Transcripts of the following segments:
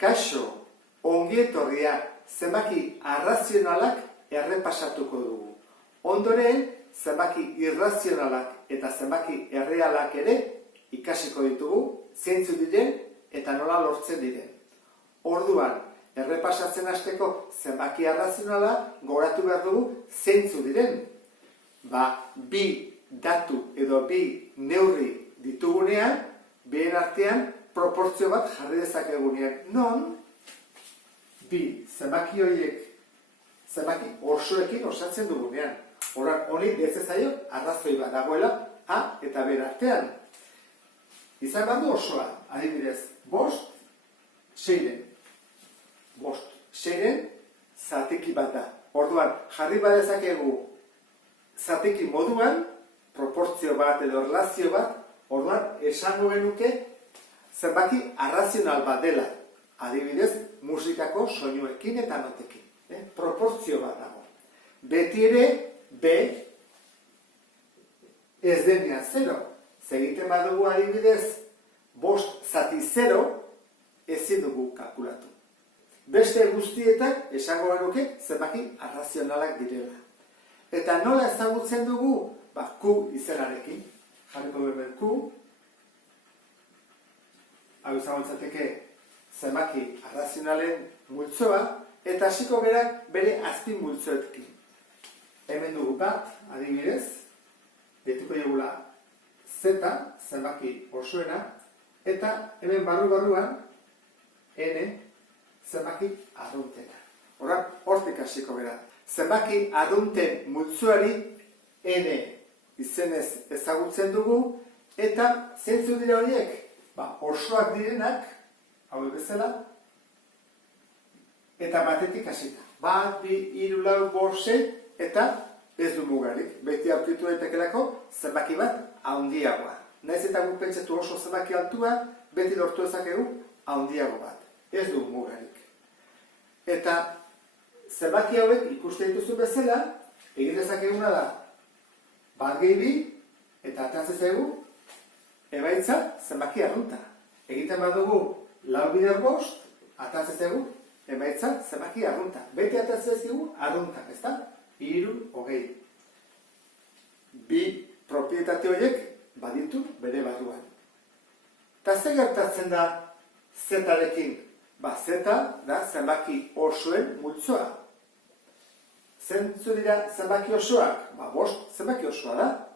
Kaixo, ongi etorria zenbaki arrazionalak errepasatuko dugu. Ondoren, zenbaki irrazionalak eta zenbaki errealak ere ikasiko ditugu, zeintzu diren eta nola lortzen diren. Orduan, errepasatzen hasteko zenbaki arrazionala gogoratu behar dugu zeintzu diren. Bi datu edo bi neurri ditugunean, bien artean proportzio bat jarri dezakegunean. Non, bi zenbaki horiek zenbaki osoekin osatzen dugunean. Horan, honi deitzen zaio arrazoi bat dagoela A eta B artean. Izan bandu osoa, adibidez, 5, 6. 5, 6 zatiki bat da. Orduan, jarri badezakegu zatiki moduan, proportzio bat edo erlazio bat, orduan, esango genuke zenbaki arrazional bat dela. Adibidez, musikako soinuekin eta notekin. Proportzio bat dago. Beti ere, B ez denean 0. Zegiten badugu adibidez, 5 zati 0, ezin dugu kalkulatu. Beste guztietan esango genuke zenbaki arrazionalak direla. Eta nola ezagutzen dugu? Q izenarekin. Jarriko dugu Q. Hau izango litzateke zenbaki arrazionalen multzoa, eta hasiko gara bere azpi multzoekin. Hemen dugu bat, adibidez, deituko digula Z, zenbaki osoena, eta hemen barruan N, zenbaki arruntena. Hortik hasiko gara. Zenbaki arrunten multzoari N izenez ezagutzen dugu, eta zeintzu dira horiek? Osoak direnak, hau bezala, eta batetik hasita. 1, 2, 3, 4, 5, 6, eta ez du mugarik. Beti aurkitu daitekelako zenbaki bat handiagoa. Naiz eta guk pentsatu oso zenbaki altua, beti lortu dezakegu handiago bat. Ez du mugarik. Eta zenbaki hauek ikusten dituzu bezala, egin dezakeguna da 1 gehi 2, eta ateratzen zaigu emaitza zenbaki arrunta. Egiten badugu 4 bider 5, ateratzen zaigu emaitza zenbaki arrunta. Beti ateratzen zaigu arrunta, ezta? 3, 20. Bi propietate horiek baditu bere barruan. Eta ze gertatzen da Z-arekin? Z da zenbaki osoen multzoa. Zeintzu dira zenbaki osoak? 5 zenbaki osoa da.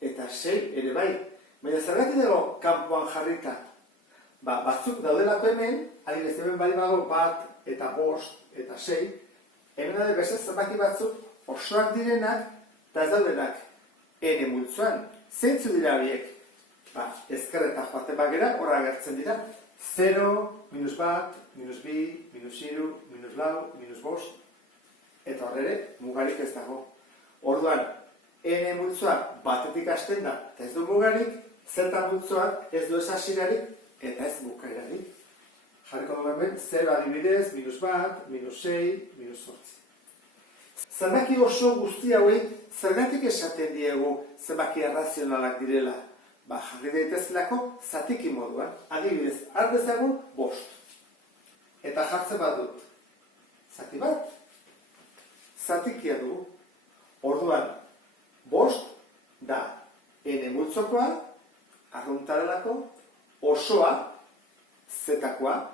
Eta 6 ere bai. Baina zergatik dago kanpoan jarrita? Batzuk daudelako hemen, adibidez hemen bali bago 1 eta 5 eta 6, hemen daude beste zenbaki batzuk osoak direnak, eta ez daudenak N multzoan. Zeintzu dira horiek? Ezkerretan joaten bagera, horra agertzen dira. 0, -1, -2, -3, -4, -5, eta horre mugarik ez dago. Orduan, N multzoa batetik hasten da, eta ez du mugarik, Z multzoak ez du ez hasirarik, eta ez bukaerarik. Jarriko dugu hemen, 0 adibidez, -1, -6, -8. Zenbaki oso guzti hauei zergatik esaten diegu zenbaki arrazionalak direla? Jarri daitezelako zatiki moduan. Adibidez, har dezagun 5. Eta jartzen badut. Zati bat, zatikia dugu. Orduan, 5 da N multzokoa, arruntarelako, osoa, Z-koa,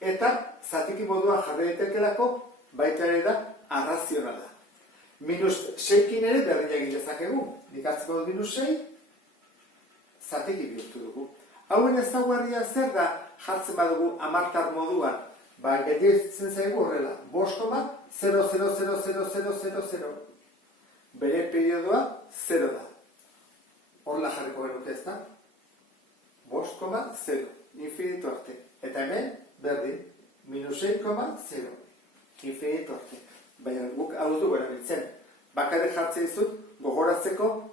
eta zatiki moduan jarri daitekelako baita ere da arrazionala. -6kin ere berdina egin dezakegu. Nik hartzeko dut -6, zatiki bihurtu dugu. Hauen ezaugarria zer da jartzen badugu hamartar moduan? Gelditzen zaigu horrela. 5,0000000. Bere periodoa 0 da. Horrela jarriko genuke ez da? 5,0, infinito arte. Eta hemen, berdin, -6,0, infinito arte. Baina guk hau dugu erabiltzen. Bakarrik jartzen dizut gogoratzeko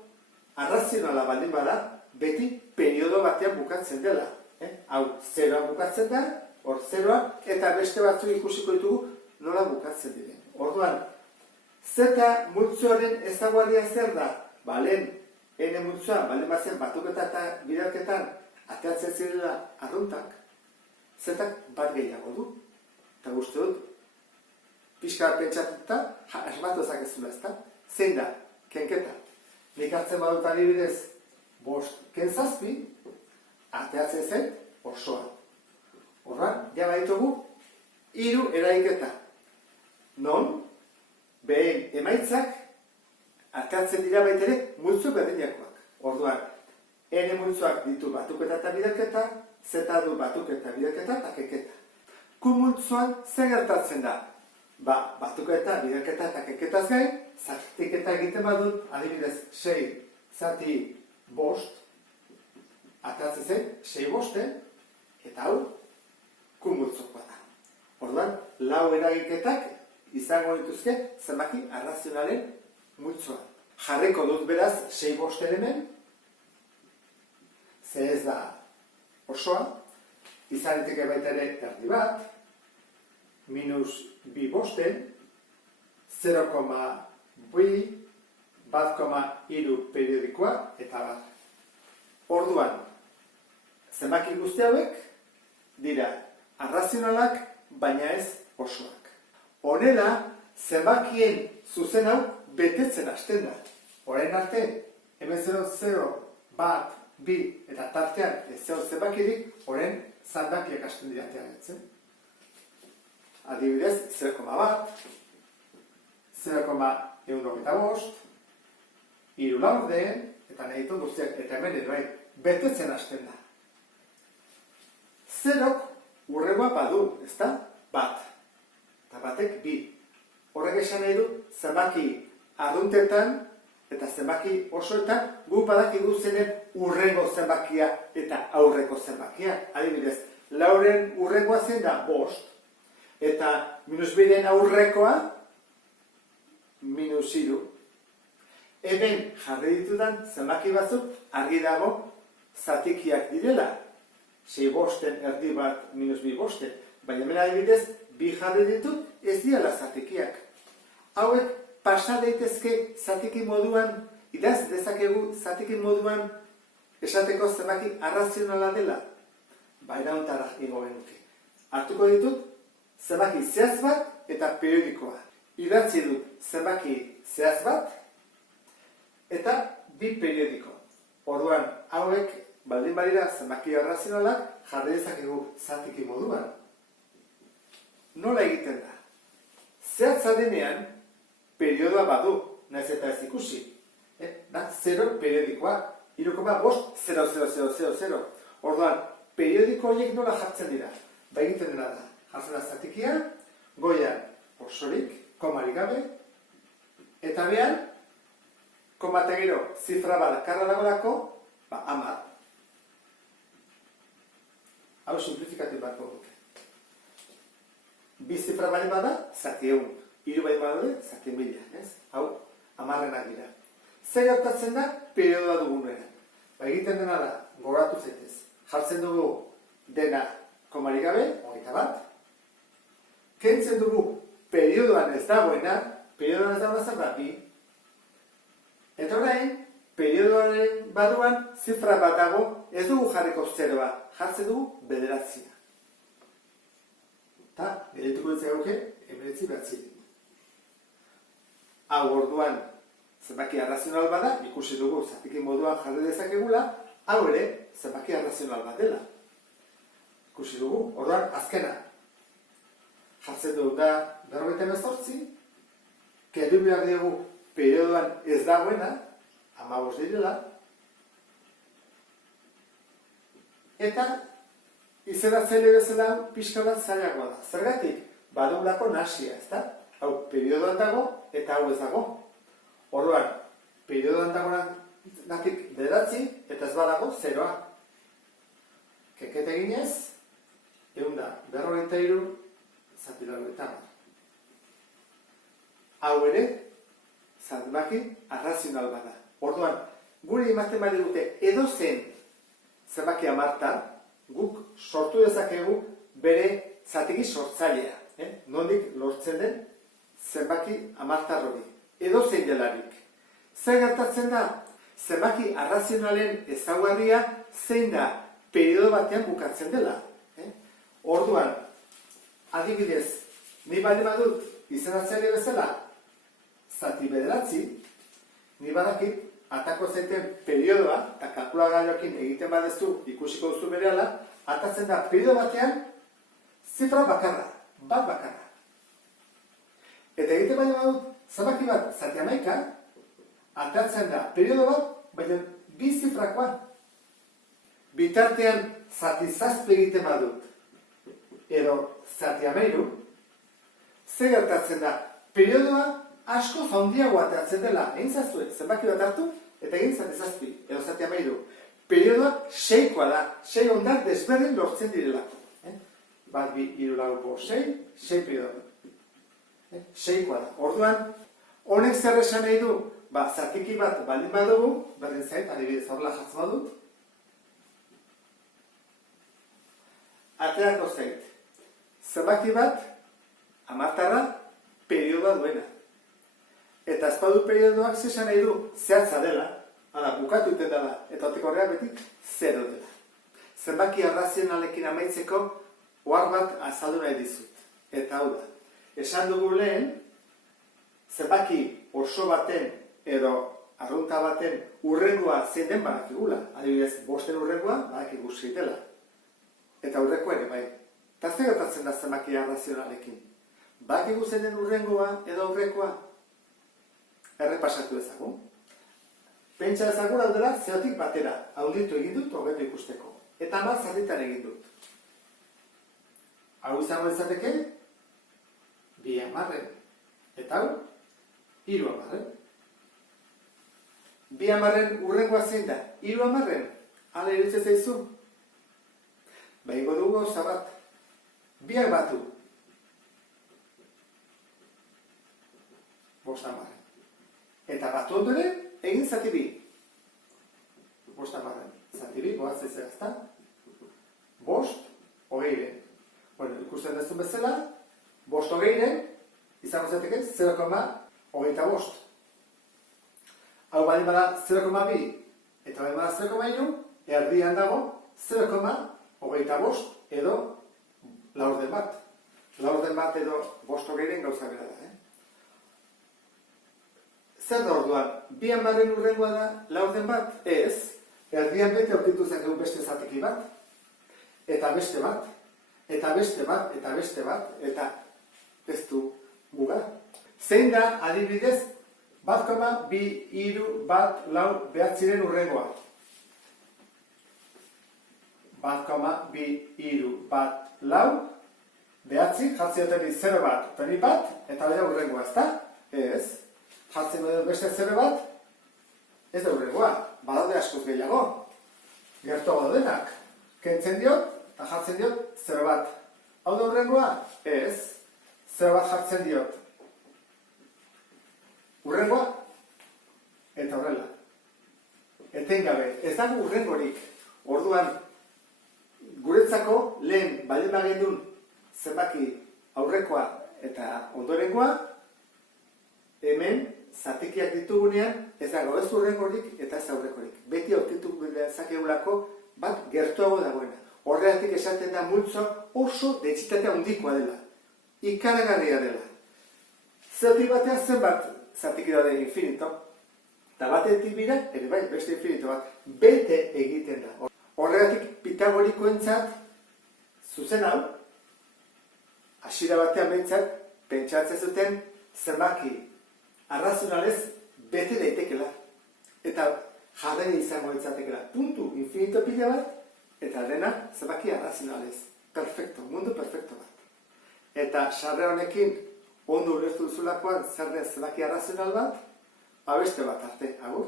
arrazionala baldin bada, beti periodo batean bukatzen dela. Hau 0 bukatzen da, hor 0, eta beste batzuk ikusiko ditugu nola bukatzen diren. Orduan, Z multzoaren ezaugarria zer da? Lehen N multzoa, baldin bazen batuketa eta bidalketan ateratzen zirela arruntak. zetak bat gehiago du. Eta guzti dut, pixka bat pentsatuta, asmatu ezakezula, ezta? Zein da, kenketa. Nik hartzen badut adibidez, 5 ken-7, ateatzen zen osoa. Horran, ja baditugu, 3 eraiketa. Non, behen emaitzak, ateatzen dira baitere multzo berdinakoak. Orduan, N multzoak ditu batuketa eta biderketa, Z du batuketa, biderketa eta keketa. Q multzoan zer gertatzen da? Batuketa, biderketa eta keketaz gain, zatiketa egiten badut, adibidez 6 zati 5, atatzen zen 6 bosten, eta hau Q multzokoa da. Orduan, 4 eragiketak izango dituzke zenbaki arrazionalen multzoa. Jarriko dut beraz 6 bosten hemen, ze ez da osoa, izan liteke baita ere erdi bat, -2 bosten, 0,2, 1,3 periodikoa, eta bat. Orduan, zenbaki guzti hauek dira arrazionalak, baina ez osoak. Honela, zenbakien zuzen hau betetzen hasten da. Orain arte, hemen 0, 1, 2 eta tartean ez zeo zenbakirik, orain zenbakiak hasten dira ateatzen. Adibidez, 0,1, 0,125, 3 laurde, eta nahi ditun guztiak, eta hemen ere bai, betetzen hasten da. 0k hurrengoa badu, ezta? 1. Eta batek 2. Horrek esan nahi du, zenbaki arruntetan eta zenbaki osoetan guk badakigu zenen hurrengo zenbakia eta aurreko zenbakia. Adibidez, 4ren hurrengoa zen da 5, eta -2ren aurrekoa -3. Hemen jarri ditudan zenbaki batzuk argi dago zatikiak direla. 6 bosten erdi bat -2 bosten. Baina hemen adibidez, 2 jarri ditut ez direla zatikiak. Hauek pasa daitezke zatiki moduan, idaz dezakegu zatiki moduan esateko zenbaki arrazionala dela. Erauntara ingo genuke. Hartuko ditut zenbaki zehaz bat eta periodikoa. Idatzi dut zenbaki zehaz bat eta 2 periodiko. Orduan, hauek baldin badira zenbaki arrazionalak jarri dezakegu zatiki moduan. Nola egiten da? Zehatza denean, periodoa badu, nahiz eta ez ikusi. Da, 0 periodikoa, 3,5, 0,0000. Orduan, periodiko horiek nola jartzen dira? Egiten dena da, jartzen da zatikia, goian osorik, komarik gabe, eta behan, koma eta gero, zifra bat karra dagoelako, 10. Hau simplifikatu bat duke. 2 zifra bali bada, zati 1. 3 bali bada, zati 1000. Hau, 10renak dira. Zer gertatzen da, periodoa dugunean. Egiten dena da, gogoratu zaitez. Jartzen dugu dena komarik gabe, 21. Kentzen dugu periodoan ez dagoena, zer da 2. Eta orain, periodoaren baduan zifra bat dago, ez dugu jarriko 0a, jartzen dugu 9. Eta, gerituko ditzak gauke, 19. Hau orduan, zenbaki arrazional bada, ikusi dugu zatiki moduan jarri dezakegula, hau ere, zenbaki arrazional bat dela. Ikusi dugu, orduan, azkena. Jartzen dugu da 48, kendu behar dugu periodoan ez dagoena, 15 direla, eta izenatzaile bezala pixka bat zailagoa da. Zergatik, badugulako nahasia, ezta? Hau, periodoan dago eta hau ez dago. Orduan, periodoan dagoenatik 9 eta ez badago 0a. Kekete eginez, 153 zati 50. Hau ere, zenbaki arrazional bada. Orduan, gure ematen bari dute edozen zenbaki 10, guk sortu dezakegu bere zatiki sortzailea. Nondik lortzen den zenbaki 10 hori. Edozein delarik. Zer gertatzen da? Zenbaki arrazionalen ezaugarria zein da periodo batean bukatzen dela. Orduan, adibidez, ni baldin badut izanatzaile bezala, zati bederatzi, ni badakit atako zaiten periodoa, eta kalkulagailuekin egiten badezu ikusiko duzu berehala, atatzen da periodo batean zifra bakarra, bat bakarra. Eta egiten baldin badut, zenbaki bat zati 11, atatzen da periodo bat, baina bi zifrakoa. Bitartean zati 7 egiten badut, edo zati 13, zer gertatzen da? Periodoa asko handiagoa atatzen dela, egin zazue, zenbaki bat hartu, eta egin zati 7, edo zati 13. Periodoa 6koa da, 6 ondar desberdin lortzen direlako. Bat, bi, hiru, lau, bost, 6 periodo. 6koa da. Orduan, honek zer esan nahi du? Zatiki bat baldin badugu, berdin zait, adibidez horrela jartzen badut, aterako zait. Zenbaki bat, hamartarra, periodoa duena. Eta ezpadu periodoak zesan nahi du, zehatza dela, bukatu iten dela, eta oteko horreak beti, 0 dela. Zenbaki arrazionalekin amaitzeko, ohar bat azaldu nahi dizut. Eta hau da, esan dugu lehen, zenbaki oso baten, edo arrunta baten urrengoa zein den badakigula. Adibidez, 5 urrengoa, badakigu zeitela. Eta urrekoa ere bai. Eta zer gertatzen da zenbaki arrazionalekin? Badakigu zein den urrengoa edo aurrekoa? Errepasatu ezagun. Pentsa ezagun hau dela 0tik batera. Handitu egin dut, hobeto ikusteko. Eta 10 sarritan egin dut. Hau izango izateke, 2 hamarren. Eta hau, 3 hamarren. 2 hamarren urrengoa zein da? 3 hamarren. Hala iruditzen zaizu? Ingo dugu gauza bat. 2 batu. 5 hamarren. Eta batu ondoren, egin zati 2. 5 hamarren. Zati 2, goatzen zerazta. 5, 20. Bueno, ikusten dezun bezala, 5 20, izango zateke 0,25. Hau baldin bada 0,2 eta baldin bada 0,3, erdian dago 0,25 edo laurden bat. Laurden bat edo 5 20 gauza bera da. Zer da orduan? 2 hamarren urrengoa da laurden bat? Ez. Erdian bete aurkitu zakegu beste zatiki bat. Eta beste bat. Eta beste bat, eta beste bat, eta ez du muga. Zein da, adibidez, 1,2, 3, 1, lau, 9 urrengoa. 1,2, 3, 1, lau, 9, jartzen dut 0 bat, toni bat, eta bera urrengoa, ez da? Ez. Jartzen dut beste 0 bat, ez da urrengoa. Badaude askoz gehiago. Gertuago denak. Kentzen diot, eta jartzen diot 0 bat. Hau da urrengoa? Ez. 0 bat jartzen diot. Urrengoa? Eta horrela. Etengabe. Ez dago urrengorik. Orduan, guretzako lehen baldin bagendun zenbaki aurrekoa eta ondorengoa, hemen zatikiak ditugunean ez dago ez urrengorik eta ez aurrekorik. Beti aurkitu dezakegulako bat gertuago dagoena. Horregatik esaten da multzo oso dentsitatea handikoa dela. Ikaragarria dela. Zerotik batean zenbat zatiki daude infinito. Eta batetik bira, ere bai, beste infinito bat, bete egiten da. Horregatik pitagorikoentzat, zuzen hau, hasiera batean behintzat, pentsatzen zuten zenbaki arrazionalez bete daitekela. Eta jarrera izango ditzatekela. Puntu, infinito pila bat, eta dena zenbaki arrazionalez. Perfecto, mundu perfecto bat. Eta sarre honekin ondo ulertu duzulakoan zer den zenbaki arrazional bat, beste bat arte, agur.